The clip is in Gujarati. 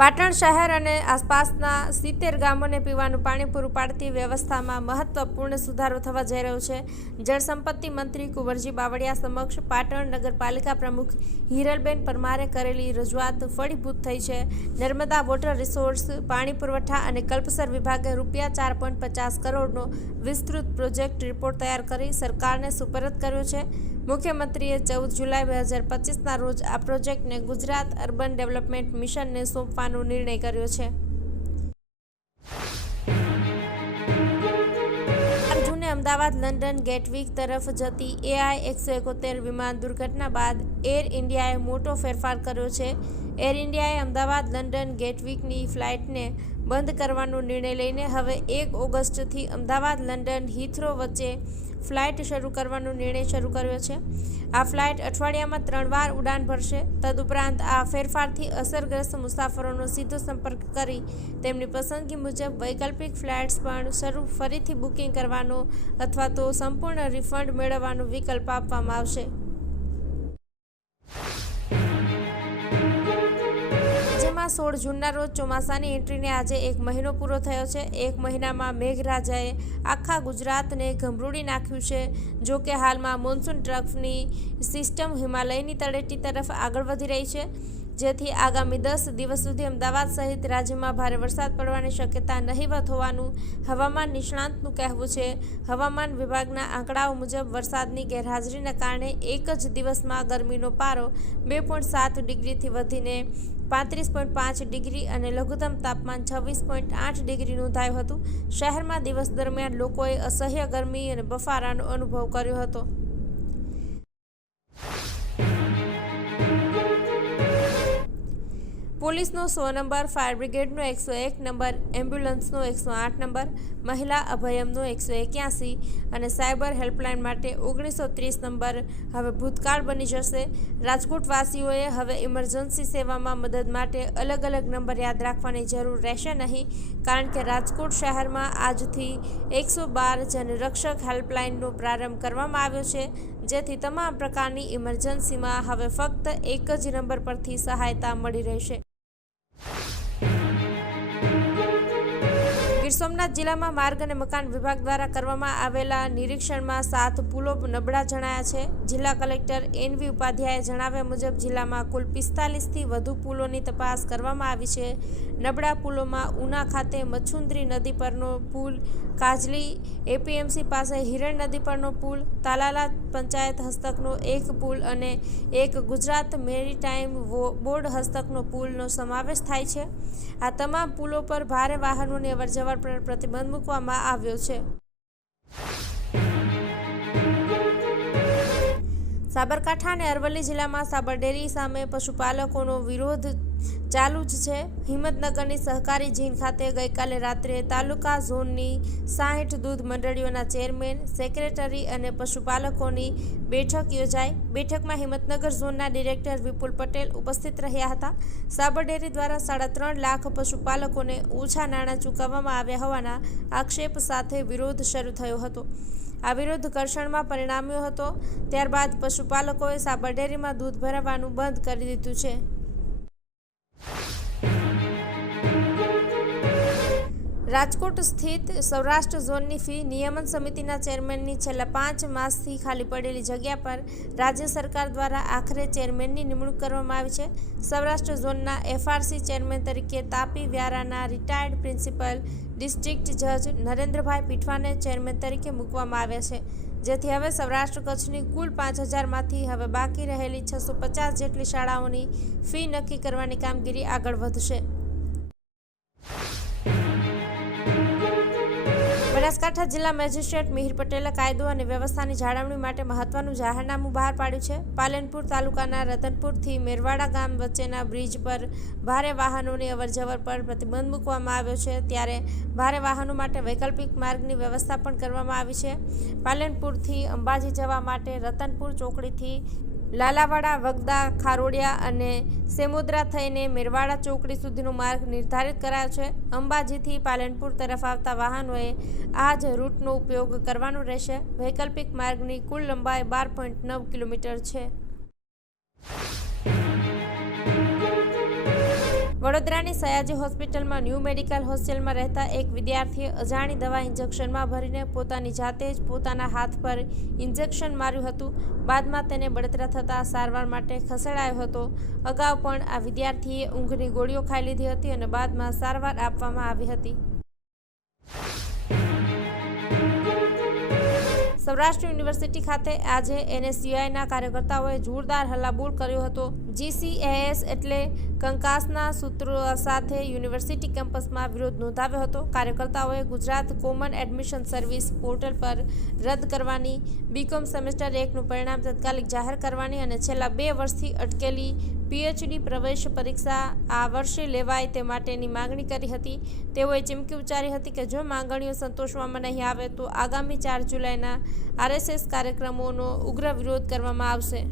પાટણ શહેર અને આસપાસના સિત્તેર ગામોને પીવાનું પાણી પૂરું પાડતી વ્યવસ્થામાં મહત્વપૂર્ણ સુધારો થવા જઈ રહ્યો છે. જળસંપત્તિ મંત્રી કુંવરજી બાવળિયા સમક્ષ પાટણ નગરપાલિકા પ્રમુખ હિરલબેન પરમારે કરેલી રજૂઆત ફળીભૂત થઈ છે. નર્મદા વોટર રિસોર્સ, પાણી પુરવઠા અને કલ્પસર વિભાગે રૂપિયા ચાર પોઈન્ટ પચાસ કરોડનો વિસ્તૃત પ્રોજેક્ટ રિપોર્ટ તૈયાર કરી સરકારને સુપરત કર્યો છે. મુખ્યમંત્રીએ ચૌદ જુલાઈ બે હજાર પચીસના રોજ આ પ્રોજેક્ટને ગુજરાત અર્બન ડેવલપમેન્ટ મિશનને સોંપવાનો નિર્ણય કર્યો છે. અમદાવાદ લંડન ગેટવીક તરફ જતી એઆઈ એકસો એકોતેર વિમાન દુર્ઘટના બાદ એર ઇન્ડિયાએ મોટો ફેરફાર કર્યો છે. એર ઇન્ડિયાએ અમદાવાદ, લંડન, ગેટવીકની ફ્લાઇટને બંધ કરવાનો નિર્ણય લઈને હવે એક ઓગસ્ટથી અમદાવાદ, લંડન, હિથ્રો વચ્ચે ફ્લાઇટ શરૂ કરવાનો નિર્ણય શરૂ કર્યો છે. આ ફ્લાઇટ અઠવાડિયામાં ત્રણ વાર ઉડાન ભરશે. તદુપરાંત આ ફેરફારથી અસરગ્રસ્ત મુસાફરોનો સીધો સંપર્ક કરી તેમની પસંદગી મુજબ વૈકલ્પિક ફ્લાઇટ્સ પણ શરૂ ફરીથી બુકિંગ કરવાનો અથવા તો સંપૂર્ણ રિફંડ મેળવવાનો વિકલ્પ આપવામાં આવશે. સોળ જૂનના રોજ ચોમાસાની એન્ટ્રીને આજે એક મહિનો પૂરો થયો છે. એક મહિનામાં મેઘરાજાએ આખા ગુજરાતને ગમરૂડી નાખ્યું છે. જો કે હાલમાં મોન્સૂન ટ્રફની સિસ્ટમ હિમાલયની તળેટી તરફ આગળ વધી રહી છે. જેથી આગામી દસ દિવસ સુધી અમદાવાદ સહિત રાજ્યમાં ભારે વરસાદ પડવાની શક્યતા નહીવત હોવાનું હવામાન નિષ્ણાંતનું કહેવું છે. હવામાન વિભાગના આંકડાઓ મુજબ વરસાદની ગેરહાજરીના કારણે એક જ દિવસમાં ગરમીનો પારો બે પોઈન્ટ સાત ડિગ્રીથી વધીને પાંત્રીસ પોઈન્ટ પાંચ ડિગ્રી અને લઘુત્તમ તાપમાન છવ્વીસ પોઈન્ટ આઠ ડિગ્રી નોંધાયું હતું. શહેરમાં દિવસ દરમિયાન લોકોએ અસહ્ય ગરમી અને બફારાનો અનુભવ કર્યો હતો. પોલીસનો સો નંબર, ફાયર બ્રિગેડનો એકસો એક નંબર, એમ્બ્યુલન્સનો એકસો આઠ નંબર, મહિલા અભયમનો એકસો એક્યાસી અને સાયબર હેલ્પલાઇન માટે ઓગણીસો ત્રીસ નંબર હવે ભૂતકાળ બની જશે. રાજકોટવાસીઓએ હવે ઇમરજન્સી સેવામાં મદદ માટે અલગ અલગ નંબર યાદ રાખવાની જરૂર રહેશે નહીં, કારણ કે રાજકોટ શહેરમાં આજથી એકસો બાર જનરક્ષક હેલ્પલાઇનનો પ્રારંભ કરવામાં આવ્યો છે, જેથી તમામ પ્રકારની ઇમરજન્સીમાં હવે ફક્ત એક જ નંબર પરથી સહાયતા મળી રહેશે. સોમનાથ જિલ્લામાં માર્ગ અને મકાન વિભાગ દ્વારા કરવામાં આવેલા નિરીક્ષણમાં સાત પુલો નબળા જણાયા છે. જિલ્લા કલેક્ટર એનવી ઉપાધ્યાયે જણાવ્યા મુજબ જિલ્લામાં કુલ પિસ્તાલીસથી વધુ પુલોની તપાસ કરવામાં આવી છે. નબળા પુલોમાં ઉના ખાતે મચ્છુંદરી નદી પરનો પુલ, કાજલી એપીએમસી પાસે હિરણ નદી પરનો પુલ, તાલાલા પંચાયત હસ્તકનો એક પુલ અને એક ગુજરાત મેરીટાઈમ બોર્ડ હસ્તકનો પુલનો સમાવેશ થાય છે. આ તમામ પુલો પર ભારે વાહનોની અવરજવર પર પ્રતિબંધ મૂકવામાં આવ્યો છે. સાબરકાંઠા અને અરવલ્લી જિલ્લામાં સાબરડેરી સામે પશુપાલકોનો વિરોધ ચાલુ જ છે. હિંમતનગરની સહકારી જીન ખાતે ગઈકાલે રાત્રે તાલુકા ઝોનની સાહીઠ દૂધ મંડળીઓના ચેરમેન, સેક્રેટરી અને પશુપાલકોની બેઠક યોજાઈ. બેઠકમાં હિંમતનગર ઝોનના ડિરેક્ટર વિપુલ પટેલ ઉપસ્થિત રહ્યા હતા. સાબરડેરી દ્વારા સાડા ત્રણ લાખ પશુપાલકોને ઓછા નાણાં ચૂકવવામાં આવ્યા હોવાના આક્ષેપ સાથે વિરોધ શરૂ થયો હતો. આ વિરોધ ઘર્ષણમાં પરિણામ્યો હતો. ત્યારબાદ પશુપાલકોએ સાબરડેરીમાં દૂધ ભરાવવાનું બંધ કરી દીધું છે. રાજકોટ સ્થિત સૌરાષ્ટ્ર ઝોનની ફી નિયમન સમિતિના ચેરમેનની છેલ્લા પાંચ માસથી ખાલી પડેલી જગ્યા પર રાજ્ય સરકાર દ્વારા આખરે ચેરમેનની નિમણૂક કરવામાં આવી છે. સૌરાષ્ટ્ર ઝોનના એફઆરસી ચેરમેન તરીકે તાપી વ્યારાના રિટાયર્ડ પ્રિન્સિપલ ડિસ્ટ્રિક્ટ જજ નરેન્દ્રભાઈ પીઠવાને ચેરમેન તરીકે મૂકવામાં આવ્યા છે. જેથી હવે સૌરાષ્ટ્ર કચ્છની કુલ પાંચ હજારમાંથી હવે બાકી રહેલી છસો પચાસ જેટલી શાળાઓની ફી નક્કી કરવાની કામગીરી આગળ વધશે. બનાસકાંઠા જિલ્લા મેજિસ્ટ્રેટ મિહિર પટેલે કાયદો અને વ્યવસ્થાની જાળવણી માટે મહત્વનું જાહેરનામું બહાર પાડ્યું છે. પાલનપુર તાલુકાના રતનપુરથી મેરવાડા ગામ વચ્ચેના બ્રિજ પર ભારે વાહનોની અવરજવર પર પ્રતિબંધ મૂકવામાં આવ્યો છે. ત્યારે ભારે વાહનો માટે વૈકલ્પિક માર્ગની વ્યવસ્થા પણ કરવામાં આવી છે. પાલનપુરથી અંબાજી જવા માટે રતનપુર ચોકડીથી લાલાવાડા, વગદા, ખારોડિયા અને સેમોદરા થઈને મેરવાડા ચોકડી સુધીનો માર્ગ નિર્ધારિત કરાયો છે. અંબાજીથી પાલનપુર તરફ આવતા વાહનોએ આ જ રૂટનો ઉપયોગ કરવાનો રહેશે. વૈકલ્પિક માર્ગની કુલ લંબાઈ બાર પોઈન્ટ નવ કિલોમીટર છે. વડોદરાની સયાજી હોસ્પિટલમાં ન્યૂ મેડિકલ હોસ્ટેલમાં રહેતા એક વિદ્યાર્થીએ અજાણી દવા ઇન્જેક્શનમાં ભરીને પોતાની જાતે જ પોતાના હાથ પર ઇન્જેક્શન માર્યું હતું. બાદમાં તેને બળતરા થતાં સારવાર માટે ખસેડાયો હતો. અગાઉ પણ આ વિદ્યાર્થીએ ઊંઘની ગોળીઓ ખાઈ લીધી હતી અને બાદમાં સારવાર આપવામાં આવી હતી. સૌરાષ્ટ્ર યુનિવર્સિટી ખાતે આજે એનએસયુઆઈના કાર્યકર્તાઓએ જોરદાર હલ્લાબોલ કર્યો હતો. જીસીએએસ એટલે કંકાસના સૂત્રો સાથે યુનિવર્સિટી કેમ્પસમાં વિરોધ નોંધાવ્યો હતો. કાર્યકર્તાઓએ Gujarat common admission service portal પર રદ કરવાની, બીકોમ સેમેસ્ટર એકનું પરિણામ તાત્કાલિક જાહેર કરવાની અને છેલ્લા બે વર્ષથી અટકેલી પીએચડી પ્રવેશ પરીક્ષા આ વર્ષે લેવાય તે માટેની માગણી કરી હતી. તેઓએ ચીમકી ઉચ્ચારી હતી કે જો માંગણીઓ સંતોષવામાં નહીં આવે તો આગામી ચાર જુલાઈના આરએસએસ કાર્યક્રમોનો ઉગ્ર વિરોધ કરવામાં આવશે.